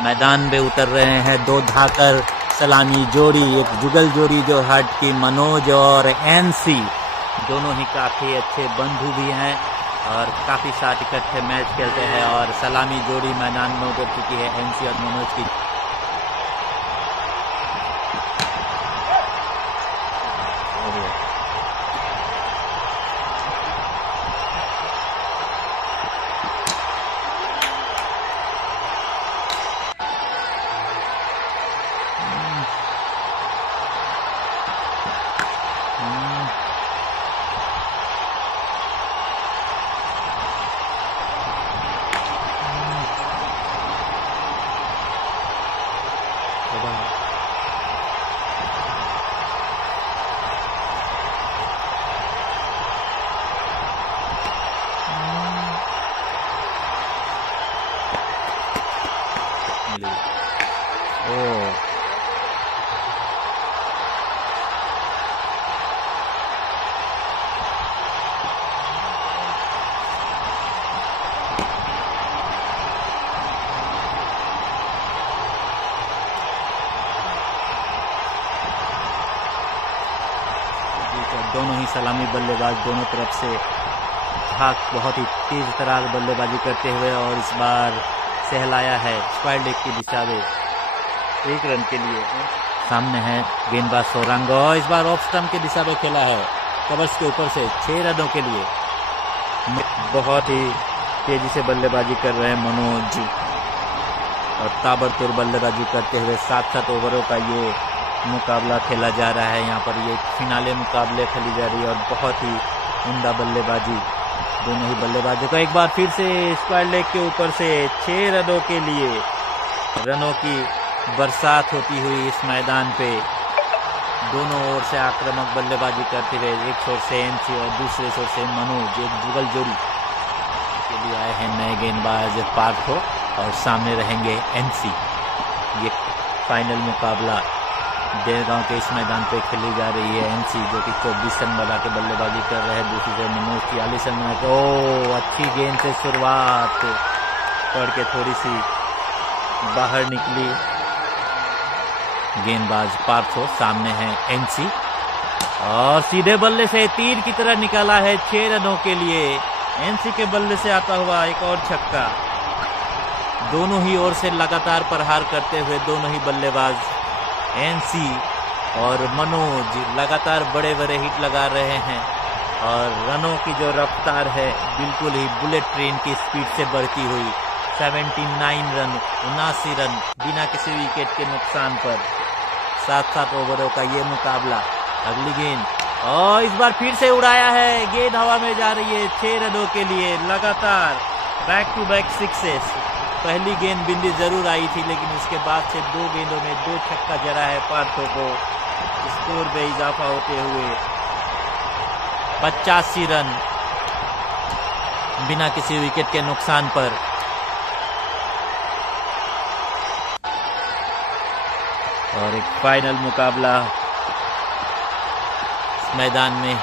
मैदान में उतर रहे हैं दो धाकर सलामी जोड़ी, एक जुगल जोड़ी जो हट की मनोज और एनसी, दोनों ही काफ़ी अच्छे बंधु भी हैं और काफ़ी साथ इकट्ठे मैच खेलते हैं। और सलामी जोड़ी मैदान में उतर चुकी है एनसी और मनोज की। दोनों ही सलामी बल्लेबाज दोनों तरफ से बहुत ही तेज तरार बल्लेबाजी करते हुए और इस बार सहलाया है स्क्वायर लेग की दिशा में 1 रन के लिए। सामने है गेंदबाज सोरंग और इस बार ऑफ स्टंप की दिशा में खेला है कवर्स के ऊपर से 6 रनों के लिए। बहुत ही तेजी से बल्लेबाजी कर रहे हैं मनोज और ताबड़तोड़ बल्लेबाजी करते हुए 7-7 ओवरों का ये मुकाबला खेला जा रहा है। यहाँ पर ये फिनाले मुकाबले खेली जा रही है और बहुत ही उम्दा बल्लेबाजी दोनों ही बल्लेबाजों का। एक बार फिर से स्क्वायर लेग के ऊपर से 6 रनों के लिए रनों की बरसात होती हुई इस मैदान पे दोनों ओर से आक्रामक बल्लेबाजी करते हुए एक ओर से एनसी और दूसरे ओर से मनोज, एक जुगल जोड़ी के लिए आए हैं नए गेंदबाज पार्थो और सामने रहेंगे एनसी। ये फाइनल मुकाबला देरगांव के इस मैदान पे खेली जा रही है। एनसी जो कि 24 रन बना के बल्लेबाजी कर रहे हैं, दूसरी तरफ मनोज 43 रन बना के। ओ अच्छी गेंद से शुरुआत पड़ के थोड़ी सी बाहर निकली गेंदबाज पार्थो, सामने है एनसी और सीधे बल्ले से तीर की तरह निकाला है 6 रनों के लिए। एनसी के बल्ले से आता हुआ एक और छक्का। दोनों ही ओर से लगातार प्रहार करते हुए दोनों ही बल्लेबाज एनसी और मनोज लगातार बड़े बड़े हिट लगा रहे हैं और रनों की जो रफ्तार है बिल्कुल ही बुलेट ट्रेन की स्पीड से बढ़ती हुई 79 रन 79 रन बिना किसी विकेट के नुकसान पर 7-7 ओवरों का ये मुकाबला। अगली गेंद और इस बार फिर से उड़ाया है, गेंद हवा में जा रही है 6 रनों के लिए लगातार बैक टू बैक सिक्सेस। पहली गेंद बिंदी जरूर आई थी लेकिन उसके बाद से 2 गेंदों में 2 छक्का जड़ा है पार्थो को। स्कोर में इजाफा होते हुए 85 रन बिना किसी विकेट के नुकसान पर। और एक फाइनल मुकाबला इस मैदान में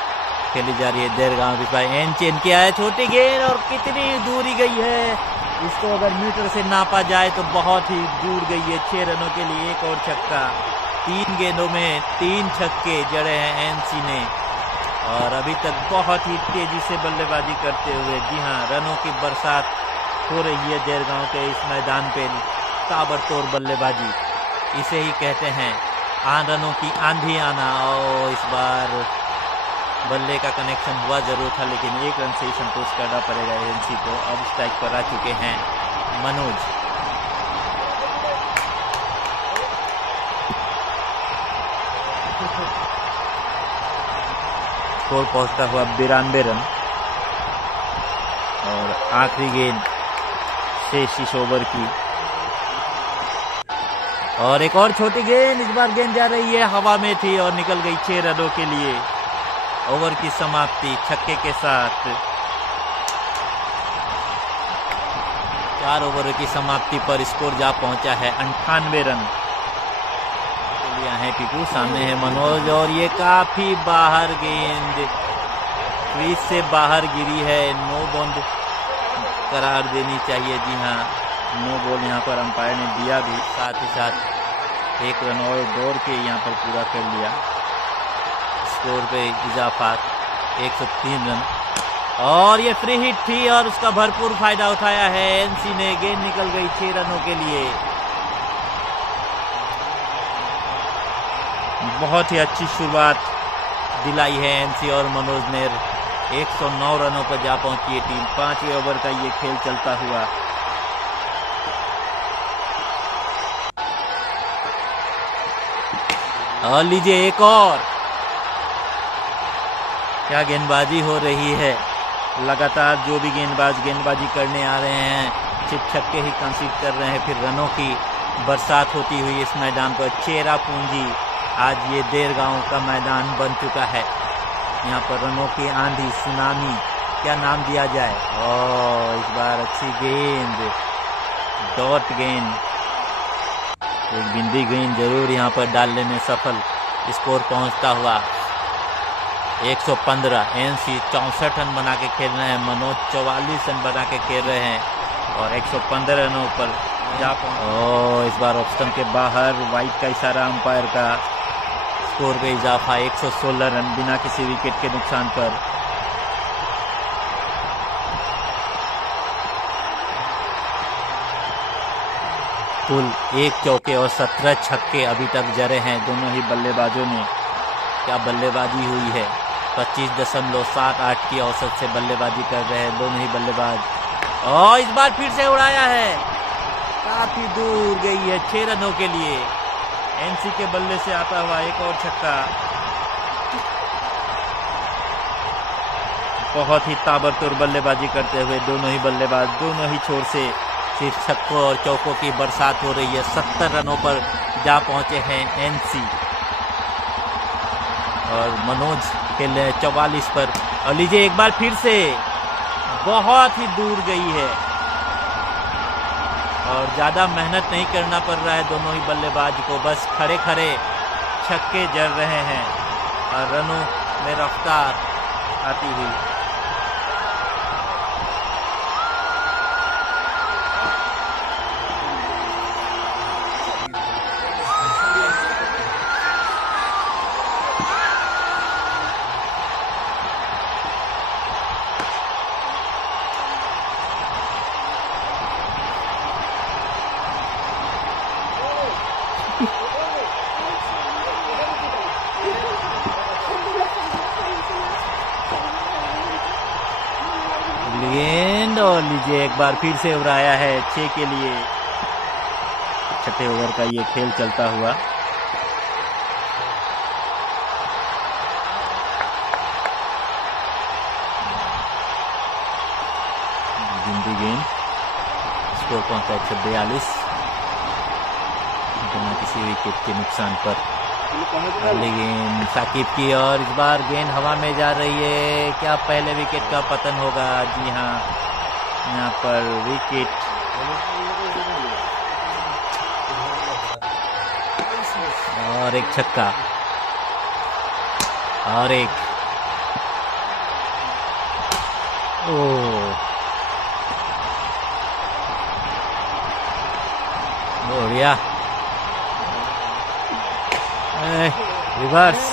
खेली जा रही है देरगांव की। एनचेन किया है छोटी गेंद और कितनी दूरी गई है, इसको अगर मीटर से नापा जाए तो बहुत ही दूर गई है। 6 रनों के लिए एक और छक्का। 3 गेंदों में 3 छक्के जड़े हैं एनसी ने और अभी तक बहुत ही तेजी से बल्लेबाजी करते हुए। जी हाँ, रनों की बरसात हो रही है देरगांव के इस मैदान पे। ताबड़तोड़ बल्लेबाजी इसे ही कहते हैं, रनों की आंधी आना। और इस बार बल्ले का कनेक्शन हुआ जरूर था लेकिन 1 रन से ही संतोष करना पड़ेगा एनसी को। अब स्ट्राइक पर आ चुके हैं मनोज। स्कोर पहुंचता हुआ 92 रन और आखिरी गेंद शेष इस ओवर की। और एक और छोटी गेंद, इस बार गेंद जा रही है, हवा में थी और निकल गई 6 रनों के लिए। ओवर की समाप्ति छक्के के साथ। 4 ओवर की समाप्ति पर स्कोर जा पहुंचा है 98 रन के लिए है टीकू। सामने है मनोज और ये काफी बाहर गेंद क्रीज से बाहर गिरी है। नो बॉन्ड करार देनी चाहिए। जी हाँ, नो बॉल यहाँ पर अंपायर ने दिया भी, साथ ही साथ 1 रन और दौड़ के यहाँ पर पूरा कर लिया। स्कोर पे इजाफा 103 रन और ये फ्री हिट थी और उसका भरपूर फायदा उठाया है एनसी ने। गेंद निकल गई 6 रनों के लिए। बहुत ही अच्छी शुरुआत दिलाई है एनसी और मनोज ने। 109 रनों पर जा पहुंची है टीम। 5वें ओवर का ये खेल चलता हुआ। और लीजिए एक और, क्या गेंदबाजी हो रही है। लगातार जो भी गेंदबाजी करने आ रहे हैं सिर्फ छक्के ही कंसीड कर रहे हैं। फिर रनों की बरसात होती हुई इस मैदान पर। चेरापूंजी आज ये देरगांव का मैदान बन चुका है। यहाँ पर रनों की आंधी, सुनामी, क्या नाम दिया जाए। और इस बार अच्छी गेंद, डॉट गेंद, एक बिंदी गेंद जरूर यहाँ पर डालने में सफल। स्कोर पहुँचता हुआ 115। एनसी 64 रन बना के खेल रहे हैं। मनोज 44 रन बना के खेल रहे हैं और 115 रनों पर जा पहुंचे। इस बार ऑप्शन के बाहर, वाइड का इशारा अंपायर का। स्कोर पे इजाफा 116 रन बिना किसी विकेट के नुकसान पर। कुल 1 चौके और 17 छक्के अभी तक जड़े हैं दोनों ही बल्लेबाजों ने। क्या बल्लेबाजी हुई है। 25.78 की औसत से बल्लेबाजी कर रहे हैं दोनों ही बल्लेबाज। और इस बार फिर से उड़ाया है, काफी दूर गई है 6 रनों के लिए। एनसी के बल्ले से आता हुआ एक और छक्का। बहुत ही ताबड़तोड़ बल्लेबाजी करते हुए दोनों ही बल्लेबाज, दोनों ही छोर से सिर्फ छक्कों और चौकों की बरसात हो रही है। 70 रनों पर जा पहुंचे हैं एनसी और मनोज खेल रहे 44 पर। और लीजिए एक बार फिर से, बहुत ही दूर गई है और ज्यादा मेहनत नहीं करना पड़ रहा है दोनों ही बल्लेबाज को। बस खड़े खड़े छक्के जड़ रहे हैं और रनों में रफ्तार आती हुई। गेंद और लीजिए एक बार फिर से उड़ाया है 6 के लिए। 6ठे ओवर का ये खेल चलता हुआ। बिंदी गेंद। स्कोर पहुंचा 142 बिना किसी विकेट के नुकसान पर। गेंद साकिब की और इस बार गेंद हवा में जा रही है। क्या पहले विकेट का पतन होगा? जी हाँ, यहाँ पर विकेट और एक छक्का और एक बढ़िया रिवर्स।